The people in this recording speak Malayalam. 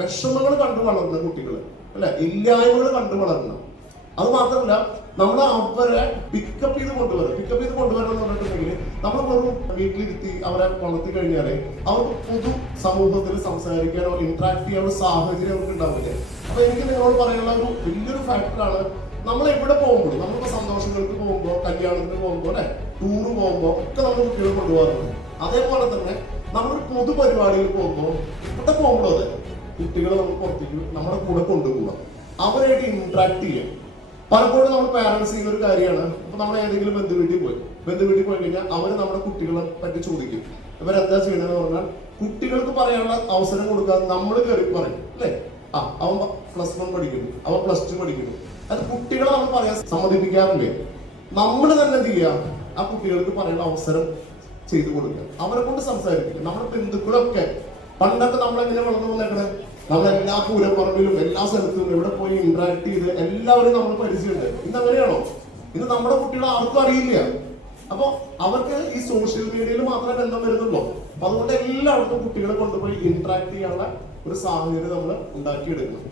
വിഷമങ്ങൾ കണ്ടു വളർന്ന കുട്ടികൾ അല്ലെ, ഇല്ലായ്മകൾ കണ്ടു വളർന്ന. അത് മാത്രമല്ല നമ്മൾ അവരെ പിക്കപ്പ് ചെയ്ത് കൊണ്ടുവരണം എന്ന് പറഞ്ഞിട്ടുണ്ടെങ്കിൽ നമ്മൾ വെറും വീട്ടിലിരുത്തി അവരെ വളർത്തി കഴിഞ്ഞാലേ അവർക്ക് പൊതു സമൂഹത്തിൽ സംസാരിക്കാനോ ഇന്ററാക്ട് ചെയ്യാനോ സാഹചര്യം അവർക്ക് ഉണ്ടാവില്ലേ. അപ്പൊ എനിക്ക് നിങ്ങളോട് പറയാനുള്ള ഒരു വലിയൊരു ഫാക്ടറാണ്, നമ്മൾ എവിടെ പോകുമ്പോൾ, നമ്മളിപ്പോ സന്തോഷങ്ങൾക്ക് പോകുമ്പോൾ, കല്യാണത്തിന് പോകുമ്പോൾ, അല്ലെ, ടൂറ് പോകുമ്പോൾ ഒക്കെ നമ്മൾ കുട്ടികളെ കൊണ്ടുപോകാറുണ്ട്. അതേപോലെ തന്നെ നമ്മളൊരു പൊതു പരിപാടിയിൽ പോകുമ്പോൾ ഇവിടെ പോകുമ്പോൾ അതെ കുട്ടികളെ നമ്മൾ പുറത്തേക്ക് നമ്മുടെ കൂടെ കൊണ്ടുപോകാം, അവരായിട്ട് ഇന്ററാക്ട് ചെയ്യാം. പലപ്പോഴും നമ്മൾ പാരന്റ്സ് ചെയ്യുന്ന ഒരു കാര്യമാണ്, ഇപ്പൊ നമ്മൾ ഏതെങ്കിലും ബന്ധു വീട്ടിൽ പോയി കഴിഞ്ഞാൽ അവര് നമ്മുടെ കുട്ടികളെ പറ്റി ചോദിക്കും. ഇവരെന്താ ചെയ്യണമെന്ന് പറഞ്ഞാൽ കുട്ടികൾക്ക് പറയാനുള്ള അവസരം കൊടുക്കാതെ നമ്മൾ കയറി പറയും അല്ലെ, അവൻ +1 പഠിക്കുന്നു, അവൻ +2 പഠിക്കുന്നു. അത് കുട്ടികളെ നമ്മൾ പറയാൻ സമ്മതിപ്പിക്കാറില്ലേ. നമ്മൾ തന്നെ എന്ത് ചെയ്യുക, ആ കുട്ടികൾക്ക് പറയാനുള്ള അവസരം ചെയ്തു കൊടുക്കുക, അവരെ കൊണ്ട് സംസാരിക്കുക. നമ്മുടെ ബന്ധുക്കളൊക്കെ പണ്ടൊക്കെ നമ്മളെങ്ങനെ വളർന്നു വന്നേക്കണേ, നമ്മളെല്ലാ പൂരപ്പറമ്പിലും എല്ലാ സ്ഥലത്തും എവിടെ പോയി ഇന്ററാക്ട് ചെയ്ത് എല്ലാവരും നമ്മൾ പരിചയമുണ്ട്. ഇന്ന് അങ്ങനെയാണോ? ഇന്ന് നമ്മുടെ കുട്ടികളെ ആർക്കും അറിയില്ല. അപ്പൊ അവർക്ക് ഈ സോഷ്യൽ മീഡിയയിൽ മാത്രമേ ബന്ധം വരുന്നുള്ളൂ. അപ്പൊ അതുകൊണ്ട് എല്ലാവർക്കും കുട്ടികളെ കൊണ്ടുപോയി ഇന്ററാക്ട് ചെയ്യാനുള്ള ഒരു സാഹചര്യം നമ്മൾ ഉണ്ടാക്കിയെടുക്കണം.